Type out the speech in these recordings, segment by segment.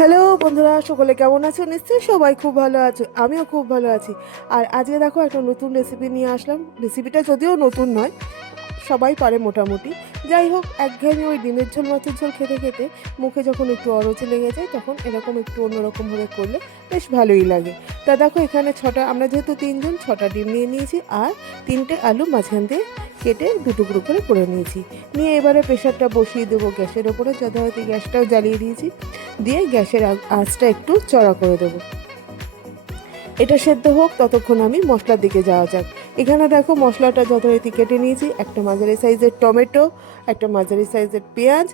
Hello বন্ধুরা, সকলে কেমন আছো? নিশ্চয়ই সবাই খুব ভালো আছো, আমিও খুব ভালো আছি। আর আজকে দেখো একটা নতুন রেসিপি নিয়ে আসলাম। রেসিপিটা যদিও নতুন নয়, সবাই পারে মোটামুটি। যাই হোক, একঘেয়েমি ওই ডিমের ঝোল মাছের ঝোল খেতে খেতে মুখে যখন একটু অরুচি লেগে যায়, তখন এরকম একটু অন্যরকমভাবে করলে বেশ ভালোই লাগে। তা দেখো, এখানে আমরা যেহেতু তিনজন, 6টা ডিম নিয়ে নিয়েছি আর 3টে আলু মাঝখান দিয়ে কেটে দুটুকরো করে নিয়েছি। নিয়ে এবারে প্রেশারটা বসিয়ে দেবো গ্যাসের ওপরে, যথারীতি গ্যাসটাও জ্বালিয়ে দিয়েছি। দিয়ে গ্যাসের আঁচটা একটু চড়া করে দেবো। এটা সেদ্ধ হোক, ততক্ষণ আমি মশলার দিকে যাওয়া যাক। এখানে দেখো, মশলাটা যথারীতি কেটে নিয়েছি। একটা মাঝারি সাইজের টমেটো, একটা মাঝারি সাইজের পেঁয়াজ,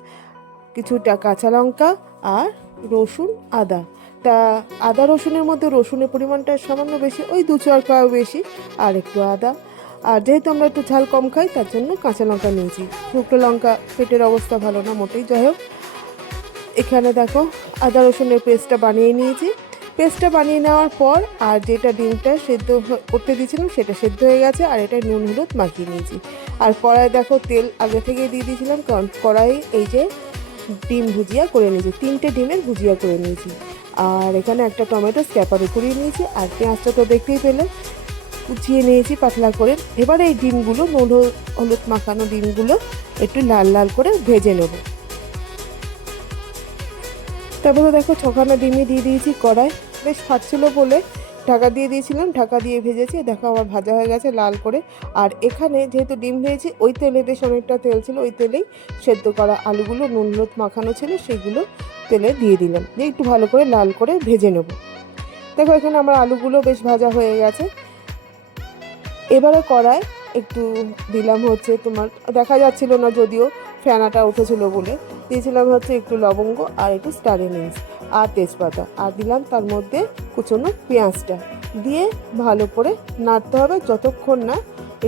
কিছুটা কাঁচা লঙ্কা আর রসুন, আদা। তা আদা রসুনের মধ্যে রসুনের পরিমাণটা সামান্য বেশি, ওই 2-4 কোয়া বেশি, আর একটু আদা। আর যেহেতু আমরা একটু ঝাল কম খাই, তার জন্য কাঁচা লঙ্কা নিয়েছি। শুকনো লঙ্কা পেটের অবস্থা ভালো না মোটেই। যাই হোক, এখানে দেখো আদা রসুনের পেস্টটা বানিয়ে নিয়েছি। পেস্টটা বানিয়ে নেওয়ার পর আর যেটা ডিমটা সেদ্ধ করতে দিয়েছিলাম সেটা সেদ্ধ হয়ে গেছে, আর এটা নুন হলুদ মাখিয়ে নিয়েছি। আর কড়াই দেখো, তেল আগে থেকেই দিয়ে দিয়েছিলাম, কারণ কড়াই এই যে ডিম ভুজিয়া করে নিয়েছি, 3টে ডিমের ভুজিয়া করে নিয়েছি। আর এখানে একটা টমেটো স্ক্যাপারে কুড়িয়ে নিয়েছি, আর পেঁয়াজটা তো দেখতেই পেলে কুচিয়ে নিয়েছি পাতলা করে। এবারে এই ডিমগুলো, নুন হলুদ মাখানো ডিমগুলো একটু লাল লাল করে ভেজে নেবো। তারপরে দেখো, 6খানা ডিমই দিয়ে দিয়েছি কড়াই। বেশ ফাটছিল বলে ঢাকা দিয়ে দিয়েছিলাম, ঢাকা দিয়ে ভেজেছি। দেখো আমার ভাজা হয়ে গেছে লাল করে। আর এখানে যেহেতু ডিম ভেজেছি, ওই তেলে বেশ অনেকটা তেল ছিল, ওই তেলেই সেদ্ধ করা আলুগুলো নুন হলুদ মাখানো ছিল সেগুলো তেলে দিয়ে দিলাম, দিয়ে একটু ভালো করে লাল করে ভেজে নেব। দেখো এখানে আমার আলুগুলো বেশ ভাজা হয়ে গেছে। এবারে কড়াই একটু দিলাম হচ্ছে, তোমার দেখা যাচ্ছিল না যদিও, ফেনাটা উঠেছিল বলে দিয়েছিলাম হচ্ছে একটু লবঙ্গ আর একটু স্টার এনিস আর তেজপাতা, আর দিলাম তার মধ্যে কুচনো পেঁয়াজটা দিয়ে ভালো করে নাড়তে হবে যতক্ষণ না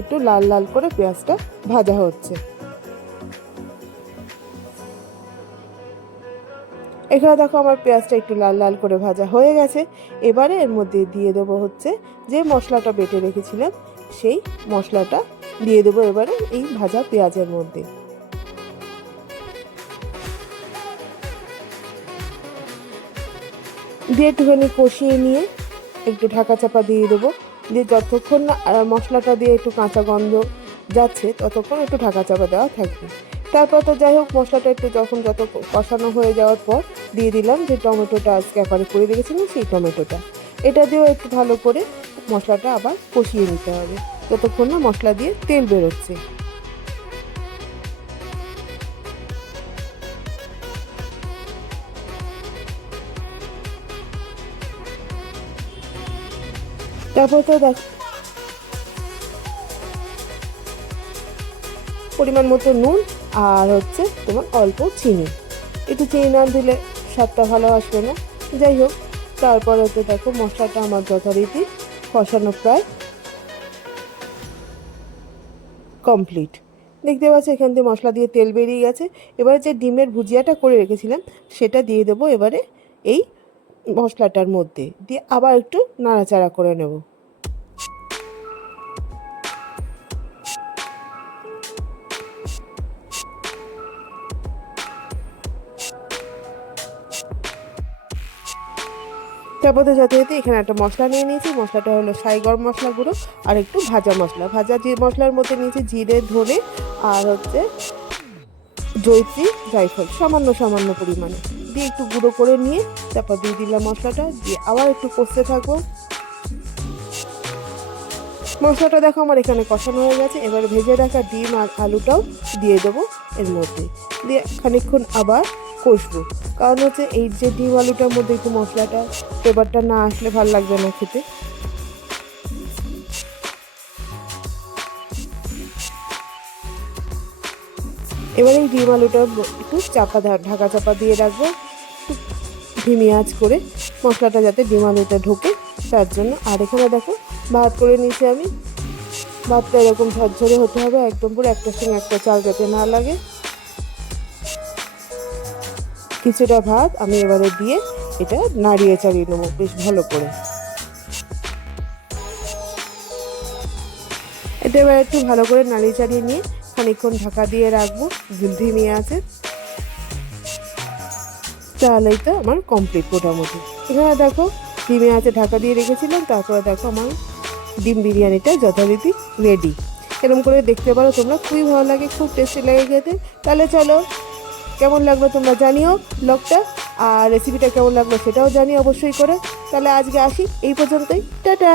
একটু লাল লাল করে পেঁয়াজটা ভাজা হচ্ছে। এখানে দেখো আমার পেঁয়াজটা একটু লাল লাল করে ভাজা হয়ে গেছে। এবারে এর মধ্যে দিয়ে দেবো হচ্ছে যে মশলাটা বেটে রেখেছিলাম, সেই মশলাটা দিয়ে দেবো এবারে এই ভাজা পেঁয়াজের মধ্যে। দিয়ে একটুখানি কষিয়ে নিয়ে একটু ঢাকা চাপা দিয়ে দেবো। দিয়ে যতক্ষণ না মশলাটা দিয়ে একটু কাঁচা গন্ধ যাচ্ছে, ততক্ষণ একটু ঢাকা চাপা দেওয়া থাকবে। তারপর তো যাই হোক, মশলাটা একটু যত কষানো হয়ে যাওয়ার পর দিয়ে দিলাম যে টমেটোটা আজকে একেবারে করে রেখেছিলাম, সেই টমেটোটা। এটা দিয়েও একটু ভালো করে মশলাটা আবার কষিয়ে নিতে হবে যতক্ষণ না মশলা দিয়ে তেল বেরোচ্ছে। তারপর তো দেখ, পরিমাণ মতো নুন আর হচ্ছে তোমার অল্প চিনি। একটু চিনি না দিলে স্বাদটা ভালো আসবে না। যাই হোক, তারপরে তো দেখো মশলাটা আমার যথারীতি কষানো প্রায় কমপ্লিট। দেখতে পাচ্ছি এখান থেকে মশলা দিয়ে তেল বেরিয়ে গেছে। এবারে যে ডিমের ভুজিয়াটা করে রেখেছিলাম সেটা দিয়ে দেবো এবারে এই মশলাটার মধ্যে, দিয়ে আবার একটু নাড়াচাড়া করে নেব। তারপরে যাতে এখানে একটা মশলা নিয়ে নিয়েছি। মশলাটা হলো সাই গরম মশলা গুঁড়ো আর একটু ভাজা মশলা। ভাজা যে মশলার মধ্যে নিয়েছি জিরে, ধনে আর হচ্ছে জয়িত্রী, জায়ফল সামান্য সামান্য পরিমাণে দিয়ে একটু গুঁড়ো করে নিয়ে তারপর দিয়ে দিলাম মশলাটা, দিয়ে আবার একটু কষতে থাকবো। মশলাটা দেখো আমার এখানে কষানো হয়ে গেছে। এবার ভেজে রাখা ডিম আর আলুটাও দিয়ে দেবো এর মধ্যে, দিয়ে খানিকক্ষণ আবার কষবো। কারণ হচ্ছে এই যে ডিম আলুটার মধ্যে একটু মশলাটা ফ্লেভারটা না আসলে ভালো লাগবে না খেতে। এবার এই ডিম আলুটা একটু ঢাকা চাপা দিয়ে রাখবো ধিমি আঁচ করে, মশলাটা যাতে ডিম আলুটা ঢোকে তার জন্য। আর এখানে দেখো ভাত করে নিয়েছি আমি। ভাতটা এরকম ঝরঝরে হতে হবে, একদম পুরো একটার সঙ্গে একটা চাল যাতে না লাগে। কিছুটা ভাত আমি এবারে দিয়ে এটা নাড়িয়ে চাড়িয়ে নেবো বেশ ভালো করে। এটা এবার একটু ভালো করে নাড়িয়ে চাড়িয়ে নিয়ে খানিকক্ষণ ঢাকা দিয়ে রাখবো ধিমিয়ে আছে। তাহলেই তো আমার কমপ্লিট মোটামুটি। এখানে দেখো ডিমে আছে ঢাকা দিয়ে রেখেছিলাম, তারপরে দেখো আমার ডিম বিরিয়ানিটা যথারীতি রেডি। এরকম করে দেখতে পারো তোমরা, খুবই ভালো লাগে, খুব টেস্টি লাগে খেতে। তাহলে চলো, কেমন লাগলো তোমরা জানিও ব্লগটা, আর রেসিপিটা কেমন লাগলো সেটাও জানিও অবশ্যই করে। তাহলে আজকে আসি এই পর্যন্তই, টাটা।